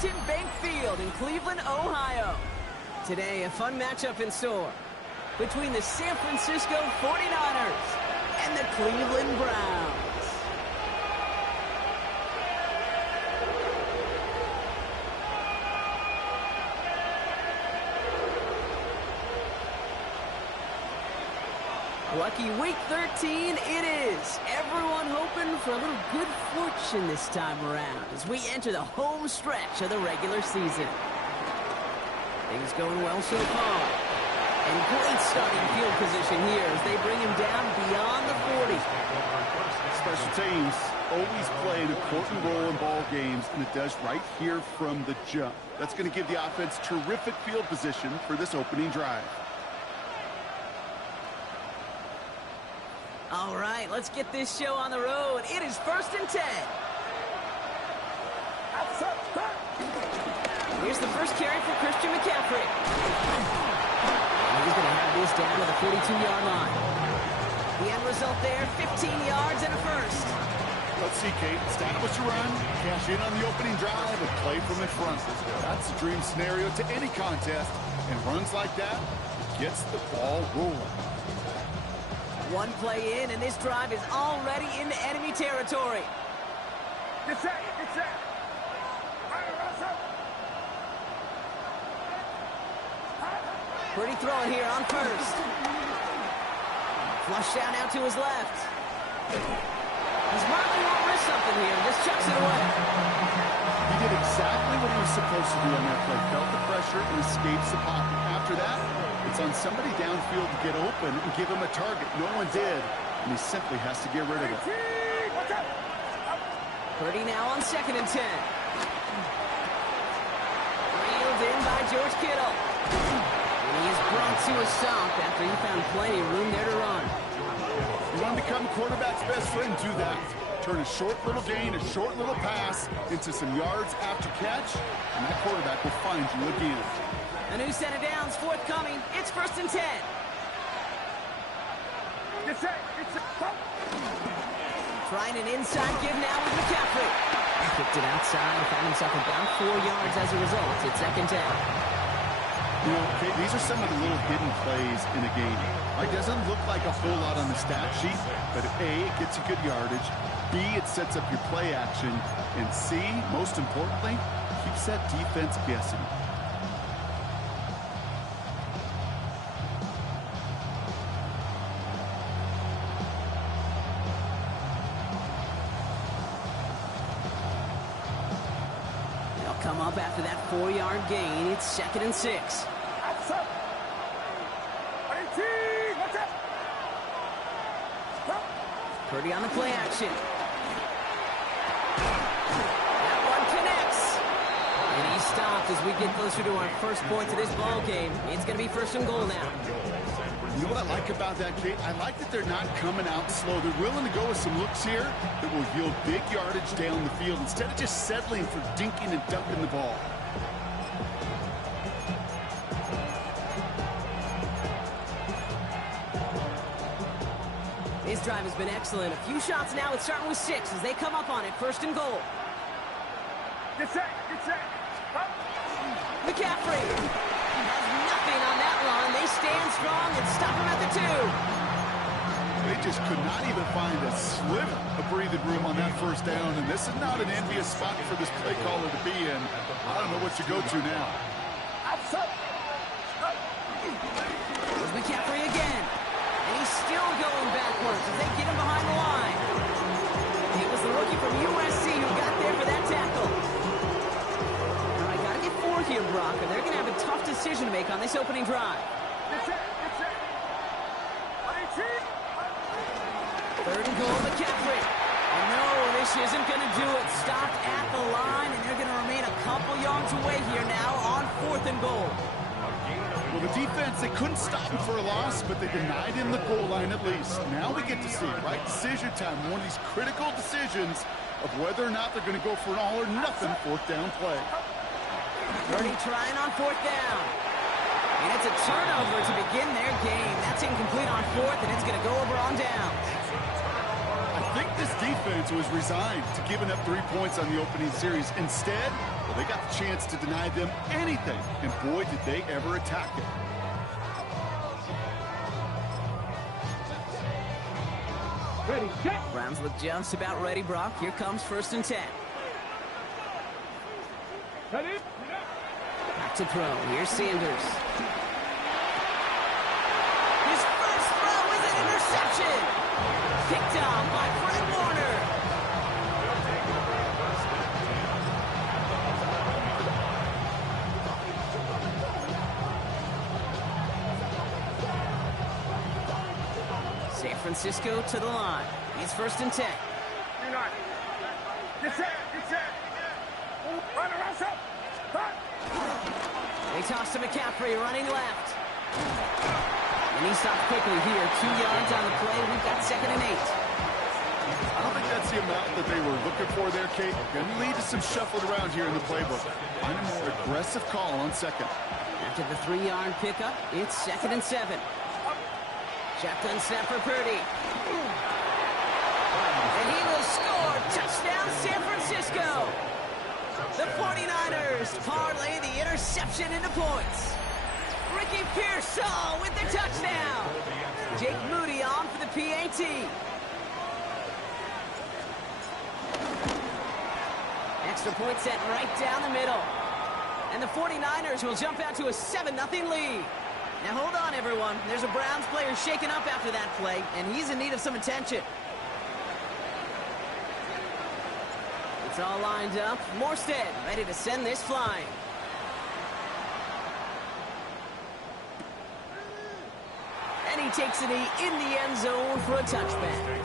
Huntington Bank Field in Cleveland, Ohio. Today, a fun matchup in store between the San Francisco 49ers and the Cleveland Browns. Lucky week 13 it is. Everyone hoping for a little good fortune this time around as we enter the home stretch of the regular season. Things going well so far. And great starting field position here as they bring him down beyond the 40. Special teams always play an important role in ball games, and it does right here from the jump. That's going to give the offense terrific field position for this opening drive. All right, let's get this show on the road. It is 1st and 10. Here's the first carry for Christian McCaffrey. And he's going to have this down to the 42-yard line. The end result there, 15 yards and a first. Let's see, Kate. Establish a run, cash in on the opening drive, and play from in front. That's the dream scenario to any contest, and runs like that gets the ball rolling. One play in, and this drive is already into enemy territory. Get set, get set. Pretty throw here on first. Flush down out to his left. He's marking won't risk something here and just chucks it away. He did exactly what he was supposed to do on that play. Felt the pressure and escapes the pocket. After that, it's on somebody downfield to get open and give him a target. No one did, and he simply has to get rid of it. Purdy now on 2nd and 10. Reeled in by George Kittle. And he is brought to a stop after he found plenty of room there to run. You want to become a quarterback's best friend, do that. Turn a short little gain, a short little pass into some yards after catch, and that quarterback will find you again. A new set of downs forthcoming. It's 1st and 10. Get set, get set. Trying an inside give now with McCaffrey. Kicked it outside, found himself about 4 yards as a result. It's 2nd down. You know, okay, these are some of the little hidden plays in a game. It doesn't look like a whole lot on the stat sheet, but A, it gets you good yardage. B, it sets up your play action. And C, most importantly, keeps that defense guessing. They'll come up after that 4-yard gain. It's 2nd and 6. Purdy on the play action. That one connects. And he's stopped as we get closer to our first point to this ball game. It's going to be 1st and goal now. You know what I like about that, Kate? I like that they're not coming out slow. They're willing to go with some looks here that will yield big yardage down the field instead of just settling for dinking and dumping the ball. This drive has been excellent. A few shots now. It's starting with 6 as they come up on it. 1st and goal. Get set, get set. McCaffrey has nothing on that run. They stand strong and stop him at the 2. They just could not even find a sliver of breathing room on that 1st down, and this is not an envious spot for this play caller to be in. I don't know what you go to now. There's McCaffrey again. And he's still going backwards as they get him behind the line. It was the rookie from USC who got there for that tackle. All right, got to get 4 here, Brock, and they're going to have a tough decision to make on this opening drive. 3rd and goal, McCaffrey. And no, this isn't going to do it. Stopped at the line, and they're going to remain a couple yards away here now on 4th and goal. Well, the defense, they couldn't stop him for a loss, but they denied him the goal line at least. Now we get to see right decision time, one of these critical decisions of whether or not they're going to go for an all-or-nothing 4th down play. Purdy trying on 4th down. And it's a turnover to begin their game. That's incomplete on 4th, and it's going to go over on downs. I think this defense was resigned to giving up 3 points on the opening series. Instead, well, they got the chance to deny them anything, and boy, did they ever attack it. Ready, set. Browns look just about ready, Brock. Here comes 1st and 10. Ready. Back to throw. Here's Sanders. His first throw is an interception. Picked off by Fred Warner. San Francisco to the line. It's 1st and 10. You're not. Get set. Get set. Run around, set. Run. They toss to McCaffrey, running left. And he stopped quickly here. 2 yards on the play. We've got 2nd and 8. I don't think that's the amount that they were looking for there, Kate. Going to lead to some shuffling around here in the playbook. Find a more aggressive call on 2nd. After the 3-yard pickup, it's 2nd and 7. Shotgun snap for Purdy. And he will score. Touchdown, San Francisco. The 49ers parlay the interception into points. Ricky Pearsall with the touchdown. Jake Moody on for the PAT. Extra point set right down the middle. And the 49ers will jump out to a 7-0 lead. Now hold on, everyone. There's a Browns player shaken up after that play, and he's in need of some attention. It's all lined up. Morstead ready to send this flying. And he takes a knee in the end zone for a touchback.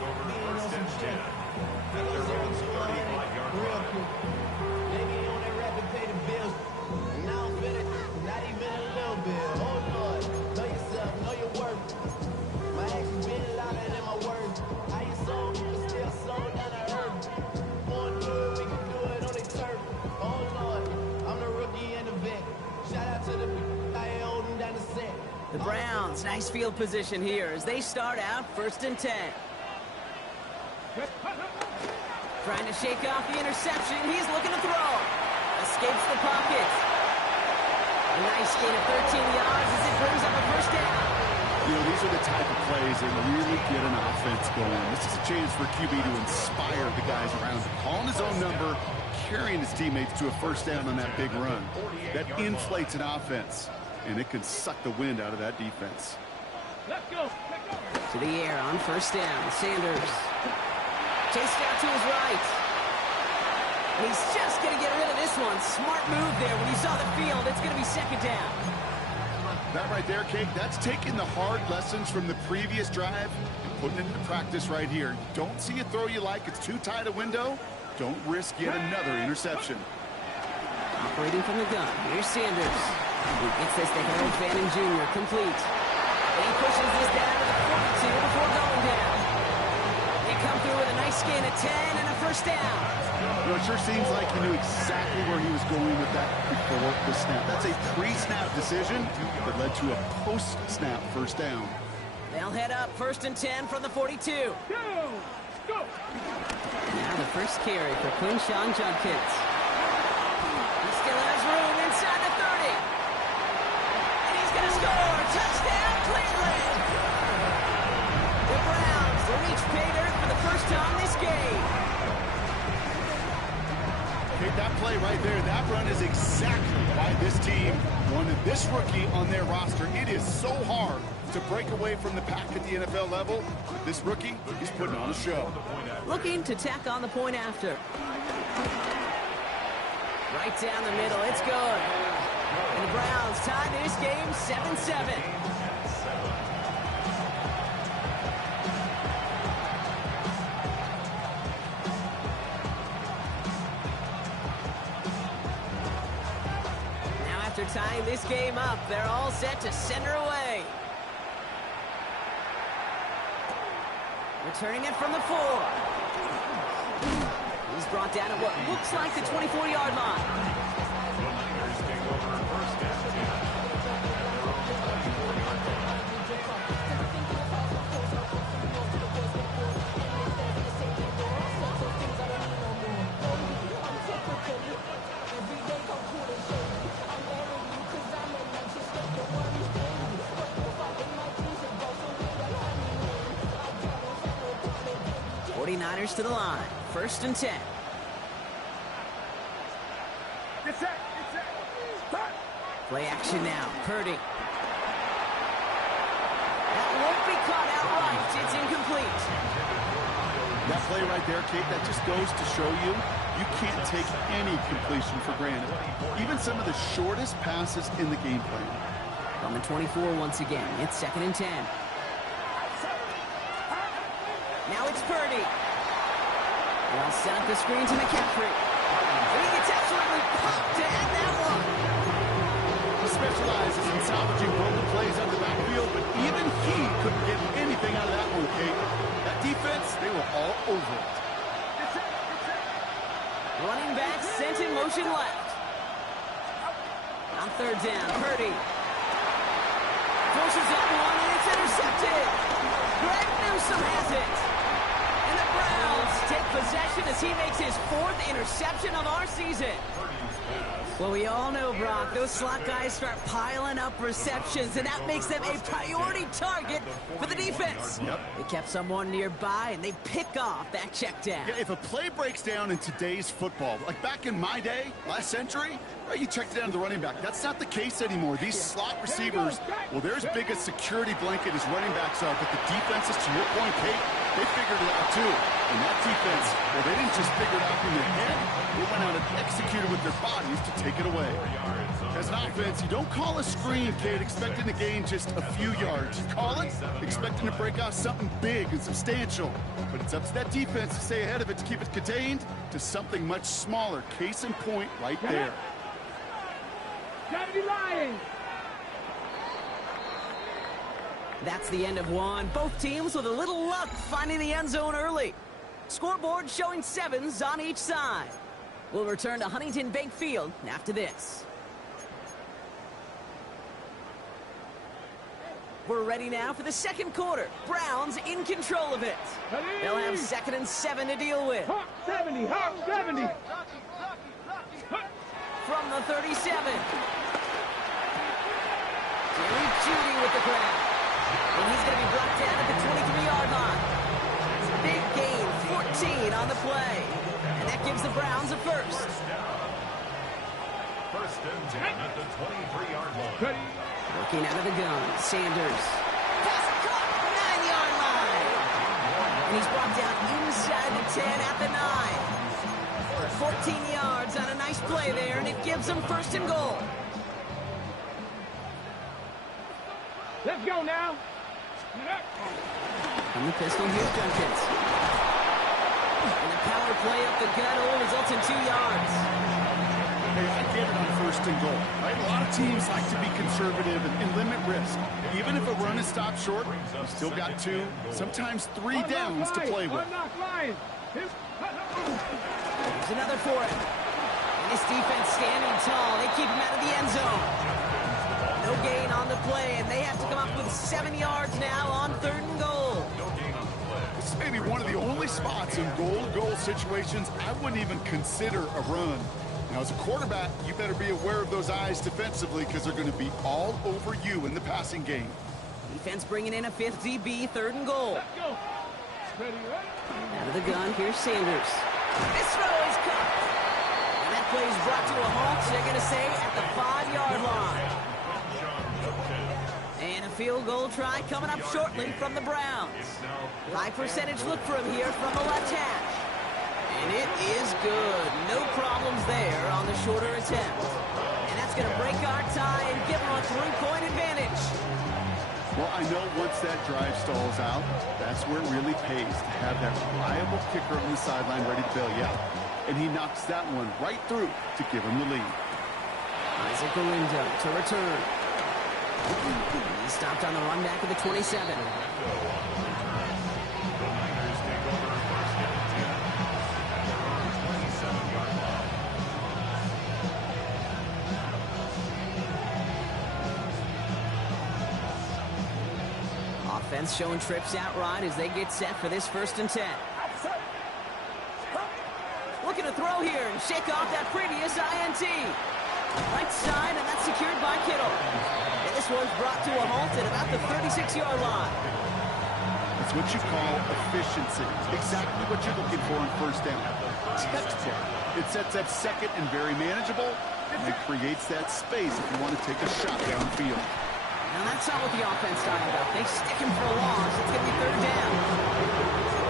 The Browns, nice field position here as they start out 1st and 10. Trying to shake off the interception. He's looking to throw. Escapes the pocket. A nice gain of 13 yards as it brings up a 1st down. You know, these are the type of plays that really get an offense going. This is a chance for QB to inspire the guys around him. Calling his own number, carrying his teammates to a 1st down on that big run. That inflates an offense, and it can suck the wind out of that defense. Let's go. Let's go. To the air on 1st down. Sanders. Chased out to his right. And he's just going to get rid of this one. Smart move there. When you saw the field, it's going to be 2nd down. That right there, Kate, that's taking the hard lessons from the previous drive and putting it into practice right here. You don't see a throw you like, it's too tight a window, don't risk yet another interception. Operating from the gun, here's Sanders. He gets this to Harold Fanning Jr. complete. And he pushes this down to the 42 before going down. They come through with a nice gain of 10 and a 1st down. You know, it sure seems like he knew exactly where he was going with that before the snap. That's a pre-snap decision that led to a post-snap 1st down. They'll head up 1st and 10 from the 42. Go. Go. Now the first carry for Quinshon Judkins. He still has room inside the 30. And he's going to score. Touchdown, Cleveland. The Browns reach pay dirt for the 1st time this game. Okay, that play right there, that run is exactly why this team wanted this rookie on their roster. It is so hard to break away from the pack at the NFL level. But this rookie, he's putting on a show. Looking to tack on the point after. Right down the middle, it's good. And the Browns tie this game 7-7. After tying this game up, they're all set to center away. Returning it from the 4. He's brought down at what looks like the 24-yard line. Niners to the line. 1st and 10. Get set. Start. Play action now. Purdy. That won't be caught outright. It's incomplete. That play right there, Kate, that just goes to show you can't take any completion for granted. Even some of the shortest passes in the game plan. On the 24 once again. It's 2nd and 10. Now it's Purdy. They'll set up the screen to McCaffrey. And he gets absolutely pumped to end that one. He specializes in salvaging broken plays out of the backfield, but even he couldn't get anything out of that one, Kate. That defense, they were all over it. Running back sent in motion left. On 3rd down, Purdy. Forces up one, and it's intercepted. Greg Newsome has it. And the Browns take possession as he makes his 4th interception of our season. Well, we all know, Brock, those slot guys start piling up receptions, and that makes them a priority target for the defense. Yep. They kept someone nearby, and they pick off that check down. Yeah, if a play breaks down in today's football, like back in my day, last century, right, you checked it down to the running back. That's not the case anymore. These slot receivers, well, they're as big a security blanket as running backs are, but the defenses, to your point, Kate, they figured it out too. And that defense, well, they didn't just figure it out from their head. They went out and executed with their bodies to take it away. As an offense, you don't call a screen, Kate, expecting to gain just a few yards. You call it expecting to break off something big and substantial. But it's up to that defense to stay ahead of it, to keep it contained to something much smaller. Case in point right there. Gotta be lying. That's the end of one. Both teams with a little luck finding the end zone early. Scoreboard showing 7s on each side. We'll return to Huntington Bank Field after this. We're ready now for the 2nd quarter. Browns in control of it. They'll have 2nd and 7 to deal with. Hawk 70, Hawk 70. From the 37. Jerry Jeudy with the grab. And he's going to be brought down at the 23-yard line. Big gain, 14 on the play. And that gives the Browns a 1st. 1st and 10 at the 23-yard line. Working out of the gun, Sanders. Pass caught, 9-yard line. And he's brought down inside the 10 at the 9. 14 yards on a nice play there, and it gives them 1st and goal. Let's go now. From the pistol, here's Jenkins. And the power play up the gut only results in 2 yards. Hey, I get it on 1st and goal, right? A lot of teams like to be conservative and limit risk. Even if a run is stopped short, you still got 2, sometimes 3 downs to play with. There's another for it. And this defense standing tall. They keep him out of the end zone. No gain on the play, and they have to come up with 7 yards now on 3rd and goal. This is maybe one of the only spots in goal-to-goal situations I wouldn't even consider a run. Now, as a quarterback, you better be aware of those eyes defensively because they're going to be all over you in the passing game. Defense bringing in a 5th DB, 3rd and goal. Let's go. Ready, right? Out of the gun, here's Sanders. This throw is caught. And that play is brought to a halt, so they're going to say at the 5-yard line. And a field goal try coming up shortly from the Browns. High percentage look for him here from the left hash. And it is good. No problems there on the shorter attempt. And that's going to break our tie and give them a 3-point advantage. Well, I know once that drive stalls out, that's where it really pays to have that reliable kicker on the sideline ready to bail you out. And he knocks that one right through to give him the lead. Isaac Orindo to return. He stopped on the run back of the 27. Offense showing trips out right as they get set for this 1st and 10. Looking to throw here and shake off that previous INT. Right side, and that's secured by Kittle. And this one's brought to a halt at about the 36-yard line. It's what you call efficiency. Exactly what you're looking for on first down. Textbook. It sets up second and very manageable, and it creates that space if you want to take a shot downfield. Now that's not what the offense started about. They stick him for a loss. It's going to be third down.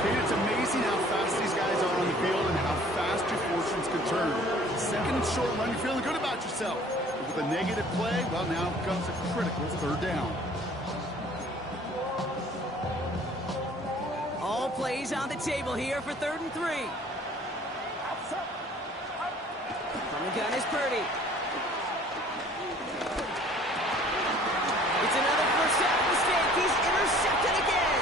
Kate, it's amazing how fast these guys are on the field and how fast your fortunes can turn. Second and short run, you're feeling good about yourself. But with a negative play, well, now comes a critical third down. All plays on the table here for 3rd and 3. From the gun is Purdy. It's another first down mistake. He's intercepted again.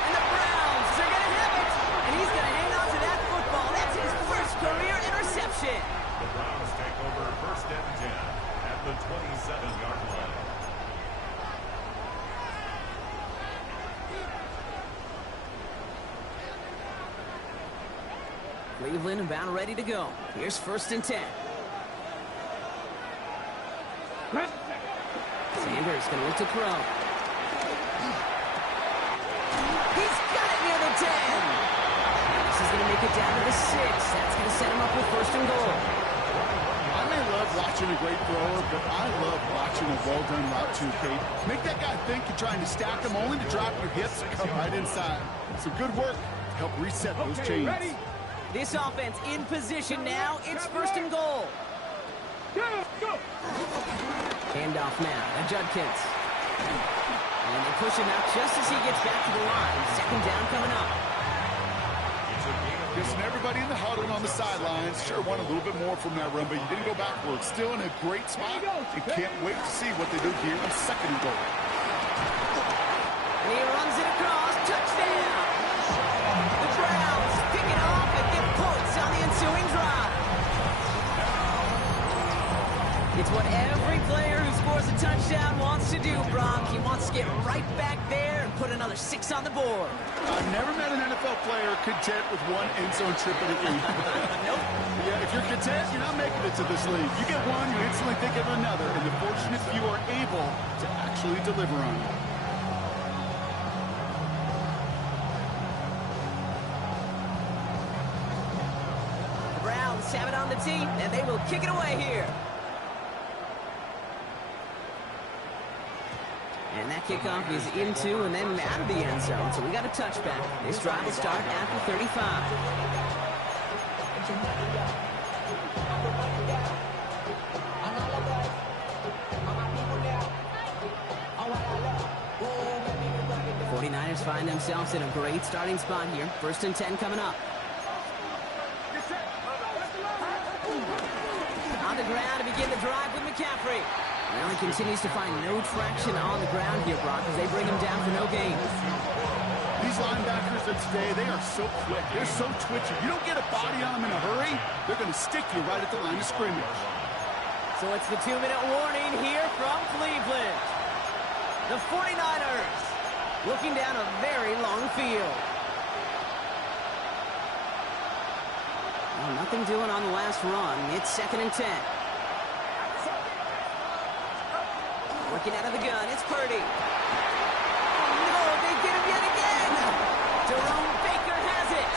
And the Browns are going to have it. And he's going to hang on to that football. That's his first career interception. The Browns take over 1st and 10 at the 27-yard line. Cleveland about ready to go. Here's 1st and 10. Sanders going to look to throw. He's got it near the 10. This is going to make it down to the 6. That's going to set him up with 1st and goal. I may love watching a great thrower, but I love watching a well-done route too, Kate. Make that guy think you're trying to stack him only to drop your hips and come right inside. Some good work to help reset those chains. Ready? This offense in position now. It's 1st and goal. Go! Handoff now to Judkins. And they push him out just as he gets back to the line. 2nd down coming up. Listen, everybody in the huddle on the sidelines sure want a little bit more from that run, but you didn't go backwards. Still in a great spot and can't wait to see what they do here on 2nd and goal. And he runs it across. Touchdown! The Browns pick it off and get points on the ensuing drive. It's what every player who scores a touchdown wants to do, Brock. He wants to get right back there and put another 6 on the board. I've never met an NFL player content with one end zone trip in a game. Nope. Yeah, if you're content, you're not making it to this league. You get one, you instantly think of another, and the fortunate few are able to actually deliver on it. The Browns have it on the tee, and they will kick it away here. And that kickoff is into and then out of the end zone. So we got a touchback. This drive will start at the 35. The 49ers find themselves in a great starting spot here. 1st and 10 coming up. On the ground to begin the drive with McCaffrey. Well, he continues to find no traction on the ground here, Brock, as they bring him down for no gain. These linebackers of today, they are so quick. They're so twitchy. You don't get a body on them in a hurry, they're going to stick you right at the line of scrimmage. So it's the 2-minute warning here from Cleveland. The 49ers looking down a very long field. Well, nothing doing on the last run. It's 2nd and 10. Working out of the gun, it's Purdy. No, they get him yet again. Jerome Baker has it.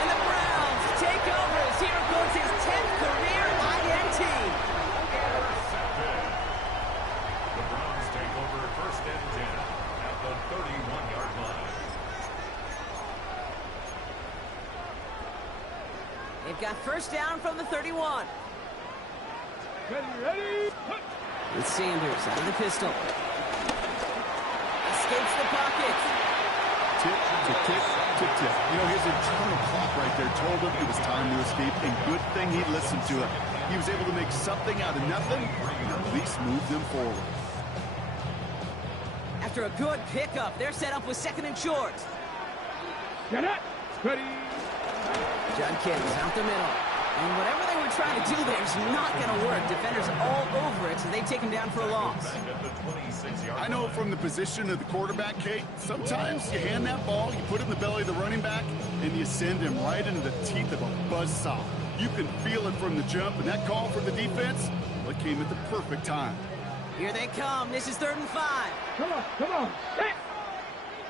And the Browns take over as here goes his 10th career INT. The Browns take over 1st and 10 at the 31-yard line. They've got 1st down from the 31. Ready? With Sanders out of the pistol. Escapes the pocket. Tick to tick to tick. You know, his internal clock right there told him it was time to escape, and good thing he listened to it. He was able to make something out of nothing and at least move them forward. After a good pickup, they're set up with 2nd and short. Get it! Ready? Judkins out the middle. And whatever they were trying to do there is not going to work. Defenders all over it, so they take him down for a loss. I know from the position of the quarterback, Kate, sometimes you hand that ball, you put it in the belly of the running back, and you send him right into the teeth of a buzzsaw. You can feel it from the jump, and that call from the defense, well, it came at the perfect time. Here they come. This is 3rd and 5. Come on! Hey!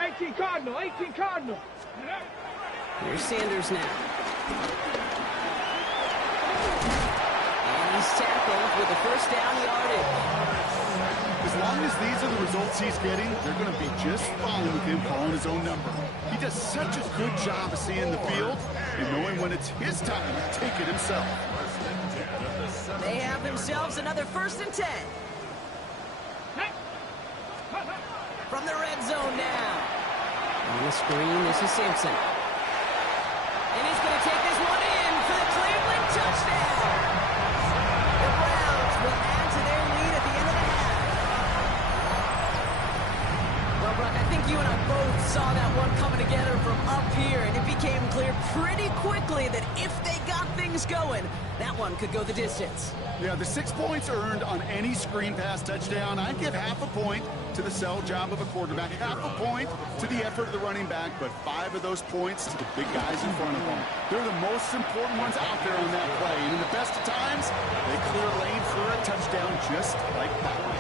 18 Cardinal, 18 Cardinal. Here's Sanders now. And he's tackled with the first down yardage. As long as these are the results he's getting, they're going to be just fine with him calling his own number. He does such a good job of seeing the field and knowing when it's his time to take it himself. They have themselves another 1st and 10. From the red zone now. On the screen, this is Sampson. And he's going to take this one in for the Cleveland touchdown. The Browns will add to their lead at the end of the half. Well, Brock, I think you and I both saw that one coming together from up here, and it became clear pretty quickly that if they got things going, that one could go the distance. Yeah, the 6 points earned on any screen pass touchdown. I'd give half a point to the sell job of a quarterback, half a point to the effort of the running back, but 5 of those points to the big guys in front of them. They're the most important ones out there on that play, and in the best of times, they clear a lane for a touchdown just like that one.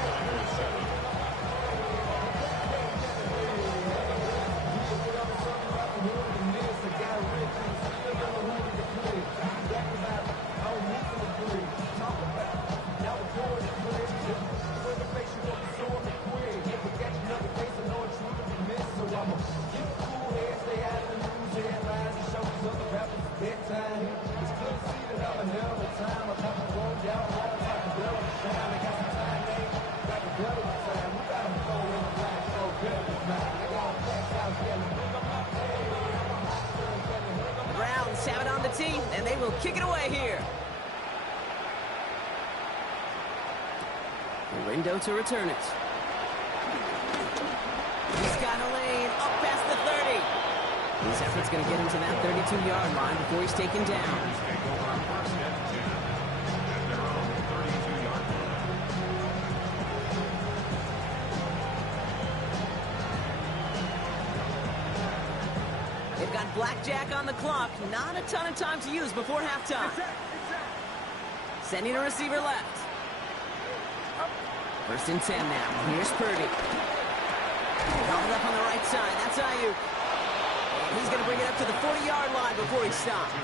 Have it on the tee, and they will kick it away here. Window to return it. He's got a lane up past the 30. His effort's going to get him to that 32-yard line before he's taken down. They've got blackjack on the clock. Not a ton of time to use before halftime. Sending a receiver left. 1st and 10 now. Here's Purdy. Held up on the right side. That's Ayuk. He's going to bring it up to the 40-yard line before he stops. We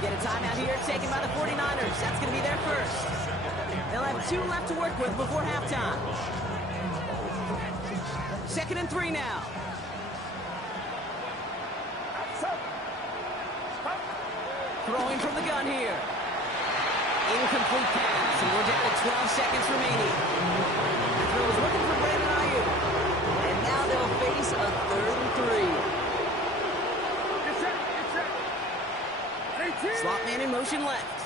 get a timeout here taken by the 49ers. That's going to be their first. They'll have 2 left to work with before halftime. 2nd and 3 now. Throwing from the gun here. Incomplete pass, and we're down to 12 seconds remaining. The throw is looking for Brandon Ayuk. And now they'll face a 3rd and 3. Slot man in motion left.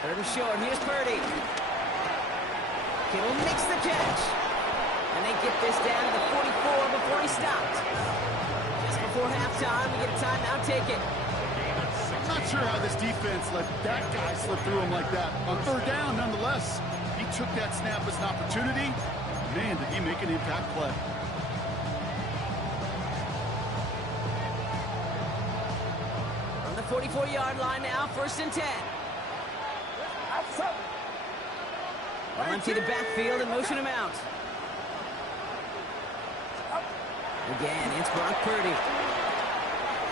3rd and short. Here's Purdy. Kittle makes the catch. And they get this down to the 44 before he stopped. Just before halftime, we get a timeout taken. I'm not sure how this defense let that guy slip through him like that. On 3rd down, nonetheless, he took that snap as an opportunity. Man, did he make an impact play. On the 44-yard line now, 1st and 10. Well, empty the backfield and motion him out. Again, it's Brock Purdy.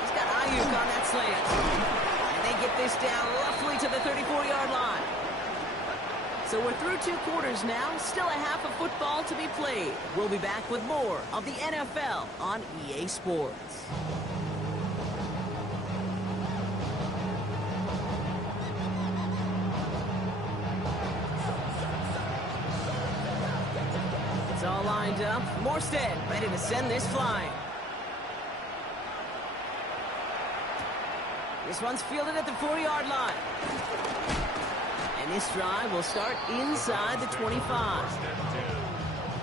He's got Ayuk on that slant. And they get this down roughly to the 34-yard line. So we're through 2 quarters now. Still a half of football to be played. We'll be back with more of the NFL on EA Sports. It's all lined up. Morstead ready to send this flying. This one's fielded at the 4-yard line. And this drive will start inside the 25.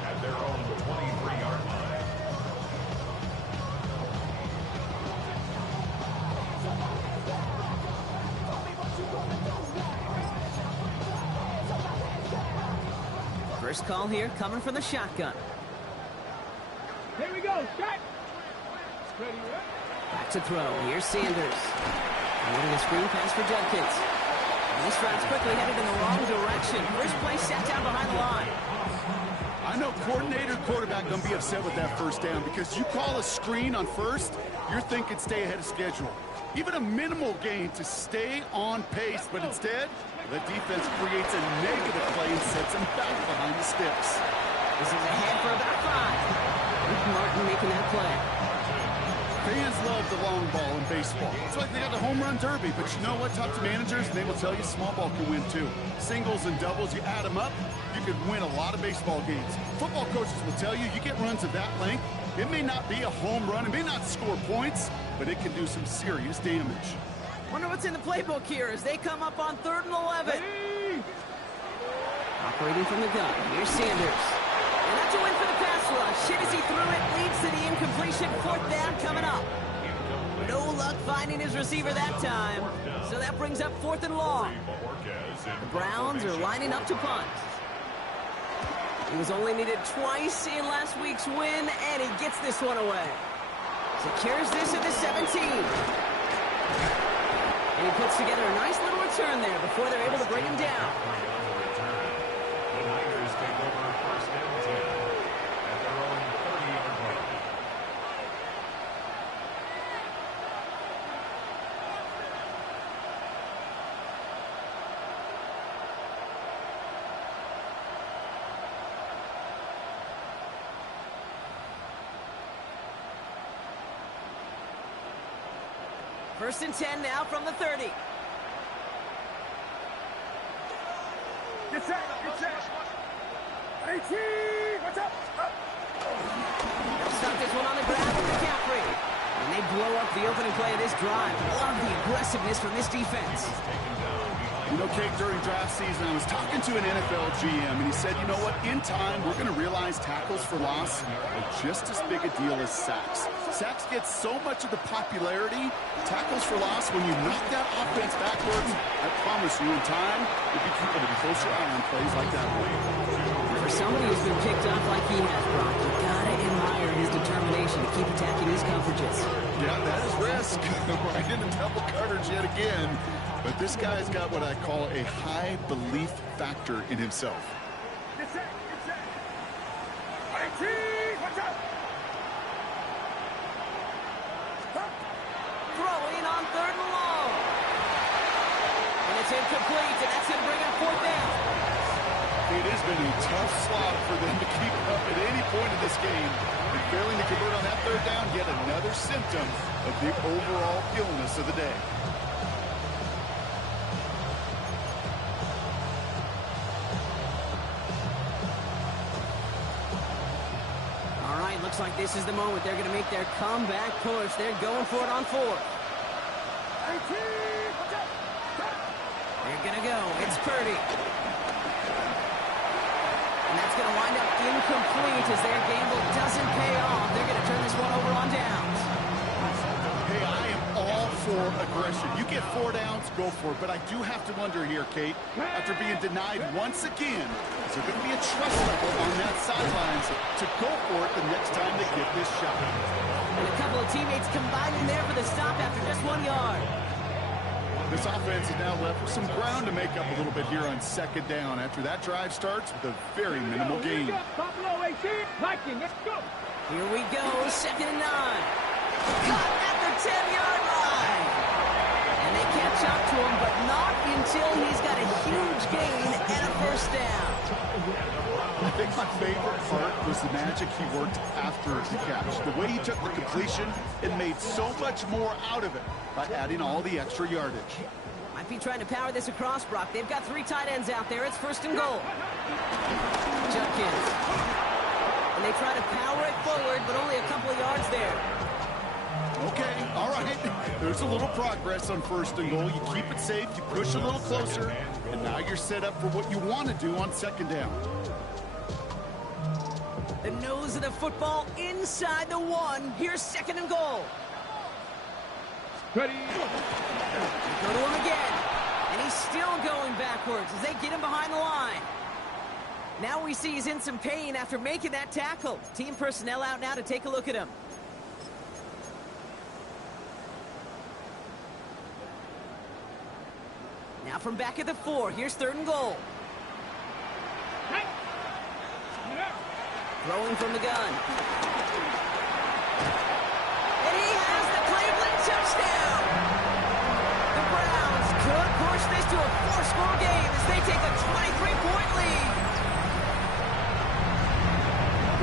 At their own 23-yard line. First call here coming from the shotgun. Here we go, shot. Back to throw. Here's Sanders. Winning a screen pass for Judkins. And this drive's quickly headed in the wrong direction. First play set down behind the line. I know coordinator, quarterback going to be upset with that first down because you call a screen on first, you're thinking stay ahead of schedule. Even a minimal gain to stay on pace, but instead, the defense creates a negative play and sets him back behind the sticks. This is ahead for about 5. Rick Martin making that play. Fans love the long ball in baseball. It's like they got the home run derby, but you know what? Talk to managers, and they will tell you small ball can win too. Singles and doubles, you add them up, you could win a lot of baseball games. Football coaches will tell you, you get runs of that length, it may not be a home run, it may not score points, but it can do some serious damage. Wonder what's in the playbook here as they come up on 3rd and 11. Operating from the gun, here's Sanders. And that's a win for the pass rush. Shit as he threw it, leads to the incompletion. 4th down coming up. No luck finding his receiver that time. So that brings up 4th and long. The Browns are lining up to punt. He was only needed twice in last week's win, and he gets this one away. Secures this at the 17. And he puts together a nice little return there before they're able to bring him down. The Niners take over 1st and 10 at their own 30-yard line. First and 10 now from the 30. Get set. Get set. 18. What's up? They'll stop this one on the ground with McCaffrey. And they blow up the opening play of this drive. Love the aggressiveness from this defense. You know, Kate, during draft season, I was talking to an NFL GM, and he said, you know what, in time, we're going to realize tackles for loss are just as big a deal as sacks. Sacks get so much of the popularity. Tackles for loss, when you knock that offense backwards, I promise you, in time, you'll be keeping a closer eye on plays like that one. For somebody who's been picked off like he has, Brock, you gotta admire his determination to keep attacking these coverages. Yeah, that is risk. Right into double coverage yet again. But this guy's got what I call a high belief factor in himself. Get set. Get set. 18. What's up? Throwing on 3rd and long. And it's incomplete, and that's going to bring up 4th down. It has been a tough slog for them to keep up at any point in this game. And failing to convert on that 3rd down, yet another symptom of the overall illness of the day. All right, looks like this is the moment. They're going to make their comeback push. They're going for it on 4th. 18. What's up? They're going to go. It's Purdy. And that's going to wind up incomplete as their gamble doesn't pay off. They're going to turn this one over on downs. Hey, I am all for aggression. You get 4 downs, go for it. But I do have to wonder here, Kate, after being denied once again, is there going to be a trust level on that sidelines to go for it the next time they get this shot? And a couple of teammates combining there for the stop after just 1 yard. This offense is now left with some ground to make up a little bit here on 2nd down after that drive starts with a very minimal gain. Buffalo 18. Viking, let's go. Here we go, 2nd and 9. Caught at the 10-yard line. And they catch up to him, but not until he's got a huge gain and a 1st down. I think my favorite part was the magic he worked after the catch. The way he took the completion and made so much more out of it by adding all the extra yardage. Might be trying to power this across, Brock. They've got 3 tight ends out there. It's 1st and goal. Judkins. And they try to power it forward, but only a couple of yards there. Okay, all right. There's a little progress on 1st and goal. You keep it safe, you push a little closer, and now you're set up for what you want to do on 2nd down. The nose of the football inside the 1. Here's 2nd and goal. Ready. Go to him again. And he's still going backwards as they get him behind the line. Now we see he's in some pain after making that tackle. Team personnel out now to take a look at him. Now from back at the 4, here's 3rd and goal. Throwing from the gun. And he has the Cleveland touchdown! The Browns could push this to a 4-score game as they take a 23-point lead.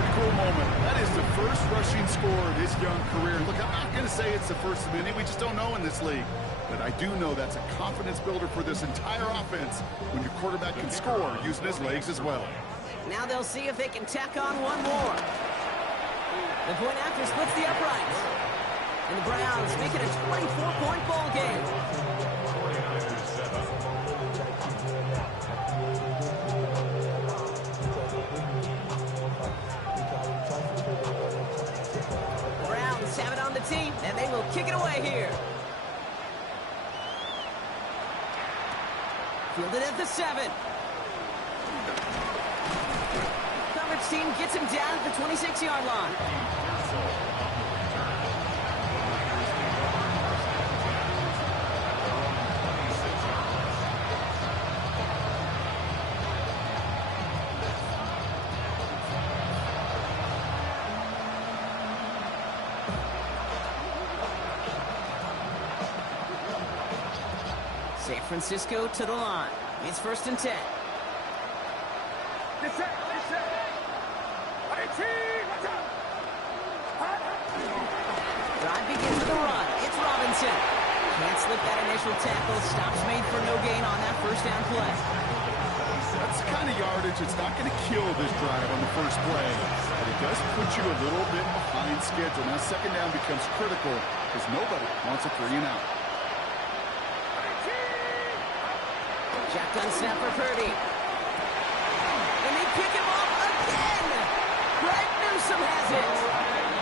Pretty cool moment. That is the first rushing score of his young career. Look, I'm not going to say it's the first of many. We just don't know in this league. But I do know that's a confidence builder for this entire offense when your quarterback can score using his legs as well. Now they'll see if they can tack on one more. The point after splits the uprights. And the Browns make it a 24-point ball game. 49ers 7. Browns have it on the team, and they will kick it away here. Fielded at the 7. Coverage team gets him down at the 26-yard line. San Francisco to the line. It's 1st and 10. Get set. Drive begins with a run. It's Robinson. Can't slip that initial tackle. Stops made for no gain on that first down play. That's the kind of yardage that's not going to kill this drive on the first play. But it does put you a little bit behind schedule. Now second down becomes critical because nobody wants a 3 and out. Shotgun snap for Purdy. And they pick him off again. Greg Newsome has it.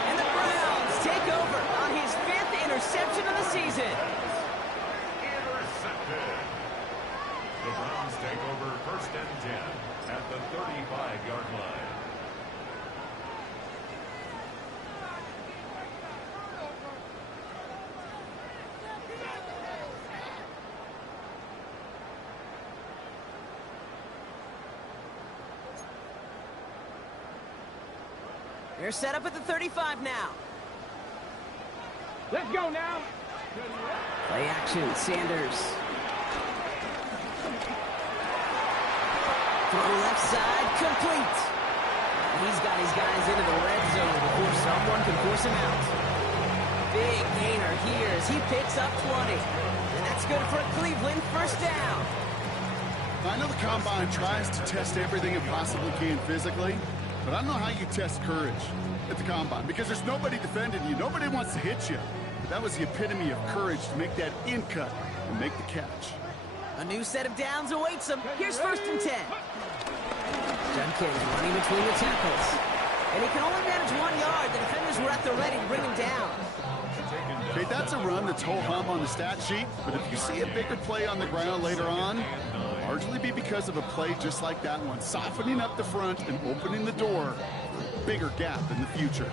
And the Browns take over on his 5th interception of the season. Intercepted. The Browns take over 1st and 10 at the 35-yard line. They're set up at the 35 now. Let's go now. Play action, Sanders. Throw left side, complete. He's got his guys into the red zone before someone can force him out. Big gainer here as he picks up 20. And that's good for Cleveland, 1st down. I know the Combine tries to test everything it possibly can physically, but I don't know how you test courage at the Combine because there's nobody defending you. Nobody wants to hit you. But that was the epitome of courage to make that in cut and make the catch. A new set of downs awaits him. Here's 1st and 10. Judkins running between the tackles. And he can only manage 1 yard. The defenders were at the ready to bring him down. Okay, that's a run that's ho-hum on the stat sheet, but if you see a bigger play on the ground later on, it'll largely be because of a play just like that one, softening up the front and opening the door for a bigger gap in the future.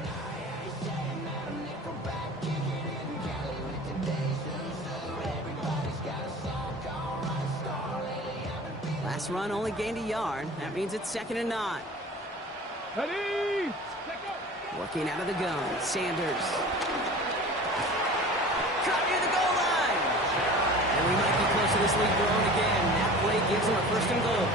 Last run only gained a yard. That means it's 2nd and 9. Ready? Working out of the gun, Sanders. Caught near the goal line. And we might be close to this lead growing again. That play gives him a 1st and goal.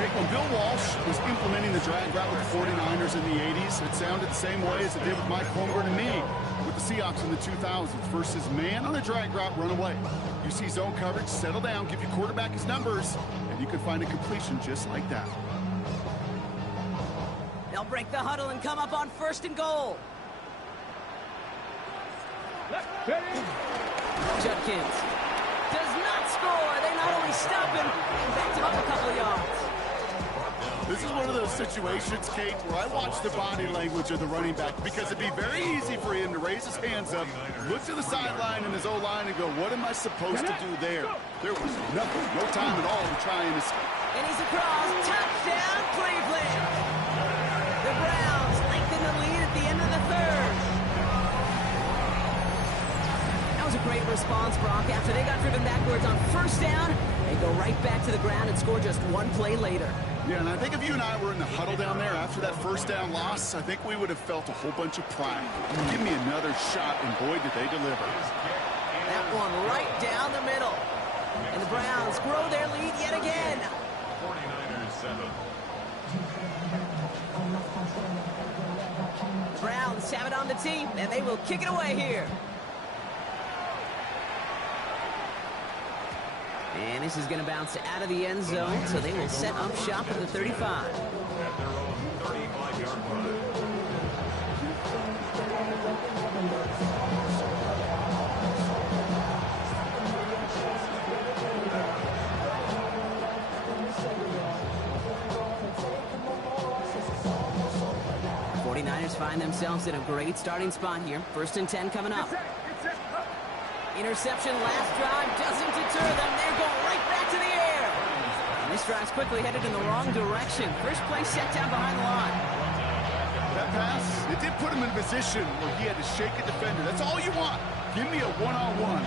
When Bill Walsh was implementing the drag route with the 49ers in the 80s, it sounded the same way as it did with Mike Holmgren and me with the Seahawks in the 2000s versus man on a drag route, run away. You see zone coverage, settle down, give your quarterback his numbers, and you can find a completion just like that. They'll break the huddle and come up on 1st and goal. Judkins does not score. They not only stop him, they backed him up a couple of yards. This is one of those situations, Kate, where I watch the body language of the running back because it'd be very easy for him to raise his hands up, look to the sideline and his O-line and go, what am I supposed to do there? There was nothing, no time at all to try and escape. And he's across. Touchdown, Cleveland. The Browns lengthen the lead at the end of the 3rd. That was a great response, Brock. After they got driven backwards on 1st down, they go right back to the ground and score just 1 play later. Yeah, and I think if you and I were in the huddle down there after that first down loss, I think we would have felt a whole bunch of pride. Give me another shot, and boy, did they deliver. That one right down the middle. And the Browns grow their lead yet again. 49ers 7. The Browns have it on the team, and they will kick it away here. And this is going to bounce out of the end zone, so they will set up shop at the 35. At their own 35-yard line. Find themselves in a great starting spot here. 1st and 10 coming up. Interception last drive doesn't deter them. They're going right back to the air. And this drive's quickly headed in the wrong direction. First play set down behind the line. That pass, it did put him in a position where he had to shake a defender. That's all you want. Give me a one-on-one.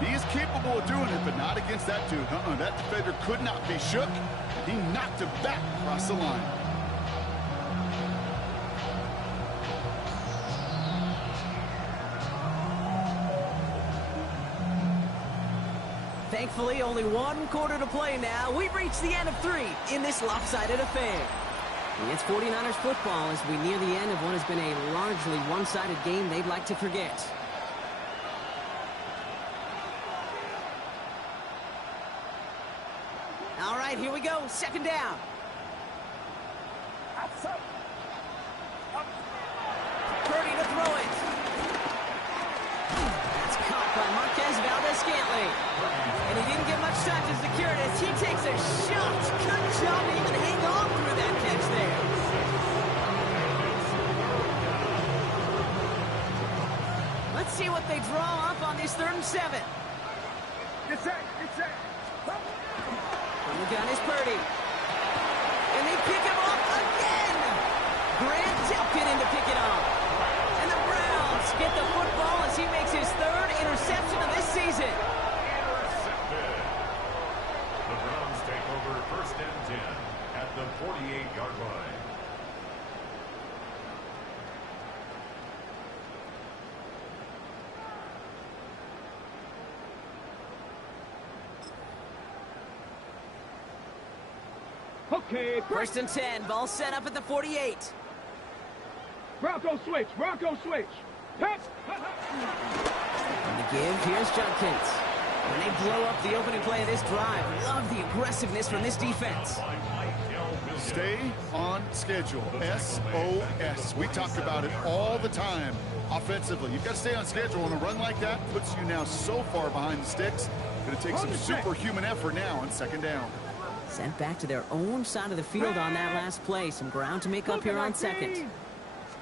He is capable of doing it, but not against that dude. That defender could not be shook. He knocked him back across the line. Thankfully, only 1 quarter to play now. We've reached the end of 3 in this lopsided affair. And it's 49ers football as we near the end of what has been a largely one-sided game they'd like to forget. All right, here we go. 2nd down. Purdy to throw it. That's caught by Marquez Valdes-Scantling. And he didn't get much time to secure it as he takes a shot. Good job to even hang on through that catch there. Let's see what they draw up on this 3rd and 7. Get set. From the gun is Purdy. And they pick him off again. Grant Delpit in to pick it off. And the Browns get the football as he makes his 3rd interception of this season. Intercepted. The Browns take over 1st and 10 at the 48-yard line. Okay, 1st and 10. Ball set up at the 48. Bronco switch. Hit. On the give, here's Judkins. And they blow up the opening play of this drive. Love the aggressiveness from this defense. Stay on schedule. SOS. We talk about it all the time offensively. You've got to stay on schedule, and a run like that puts you now so far behind the sticks. Going to take some superhuman effort now on 2nd down. Sent back to their own side of the field on that last play. Some ground to make up here on 2nd.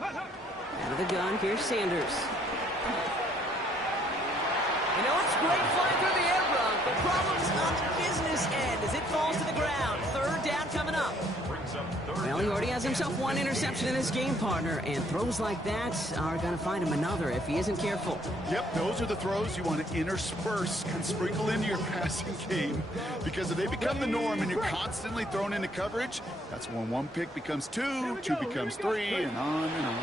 Out of the gun, here's Sanders. You know, it's great flying through the air, Bronk, but problems on the business end as it falls to the ground. 3rd down coming up. Well, he already has himself 1 interception in this game, partner, and throws like that are going to find him another if he isn't careful. Yep, those are the throws you want to intersperse and sprinkle into your passing game, because if they become the norm and you're constantly thrown into coverage, that's when 1 pick becomes 2, 2 becomes 3, and on and on.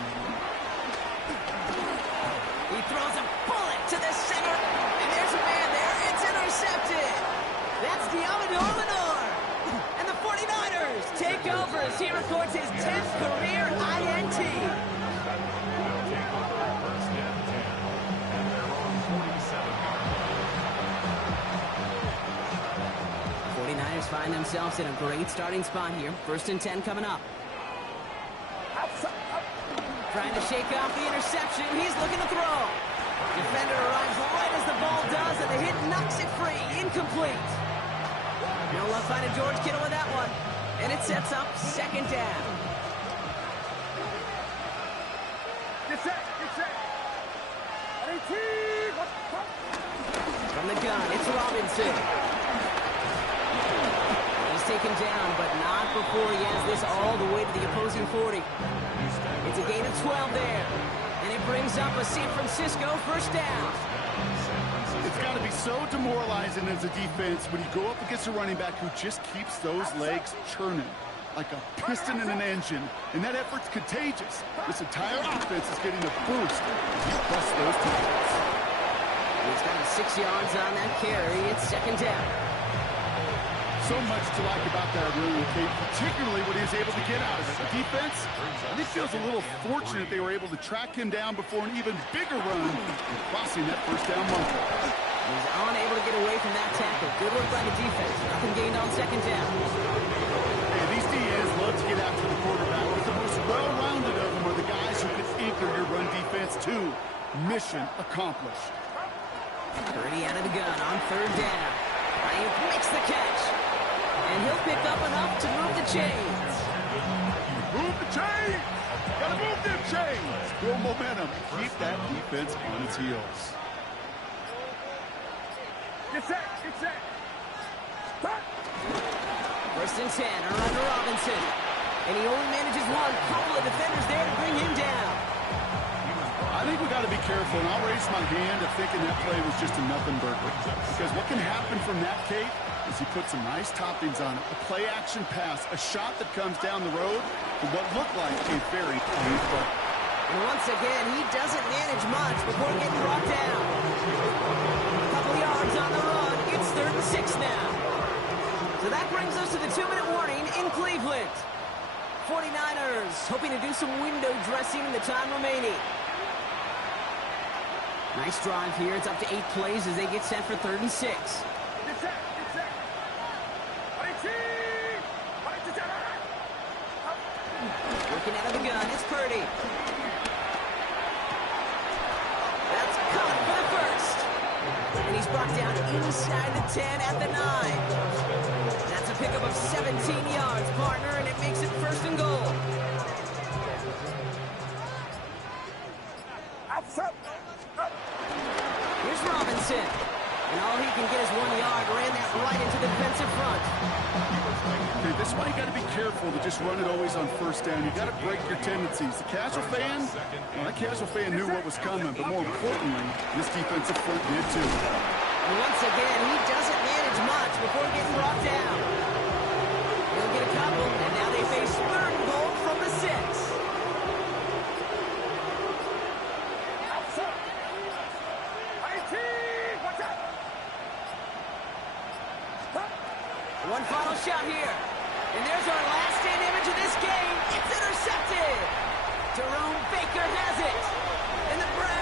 He throws a bullet to the center, and there's a man there. It's intercepted. That's Diamador Lenore. And the 49ers take over as he records his 10th career INT. They'll take over 1st and 10 at their own 47-yard line. 49ers find themselves in a great starting spot here. 1st and 10 coming up. Trying to shake off the interception. He's looking to throw. Defender arrives right as the ball does, and the hit knocks it free. Incomplete. No luck finding George Kittle with that one. And it sets up 2nd down. Get set. From the gun, it's Robinson. He's taken down, but not before he has this all the way to the opposing 40. It's a gain of 12 there. And it brings up a San Francisco 1st down. It's got to be so demoralizing as a defense when you go up against a running back who just keeps those legs churning. like a piston in an engine, and that effort's contagious. This entire offense is getting a boost as he busts those tackles. He's got 6 yards on that carry. It's second down. So much to like about that run, Kate, particularly what he was able to get out of it. The defense, I think, feels a little fortunate they were able to track him down before an even bigger run and crossing that first down marker. He's unable to get away from that tackle. Good work by the defense. Nothing gained on second down. Hey, these DNs love to get after the quarterback, but the most well-rounded of them are the guys who can anchor your run defense too. Mission accomplished. Purdy out of the gun on third down. Ayuk makes the catch. And he'll pick up enough to move the chains. Move the chains! Gotta move them chains! Build momentum. Keep that defense on its heels. Get set, get set. Stop. First and 10, around to Robinson. And he only manages one. Couple of defenders there to bring him down. I think we got to be careful, and I'll raise my hand of thinking that play was just a nothing burger. Because what can happen from that, Kate, is he put some nice toppings on it. A play-action pass, a shot that comes down the road for what looked like a very clean play. And once again, he doesn't manage much before getting brought down. A couple yards on the run. It's third and 6 now. So that brings us to the 2-minute warning in Cleveland. 49ers hoping to do some window dressing in the time remaining. Nice drive here. It's up to 8 plays as they get set for third and 6. Get set, get set. Working out of the gun, it's Purdy. That's caught for the first. And he's brought down inside the 10 at the 9. That's a pickup of 17 yards, partner, and it makes it first and goal. Here's Robinson. And all he can get is 1 yard. Ran that right into the defensive front. Okay, this is why you got to be careful to just run it always on first down. You got to break your tendencies. The casual fan, well, that casual fan knew what was coming, but more importantly, this defensive front did too. And once again, he doesn't manage much before getting brought down. He'll get a couple, and now they face third and goal from the 6. One final shot here. And there's our last stand image of this game. It's intercepted. Jerome Baker has it. And the Browns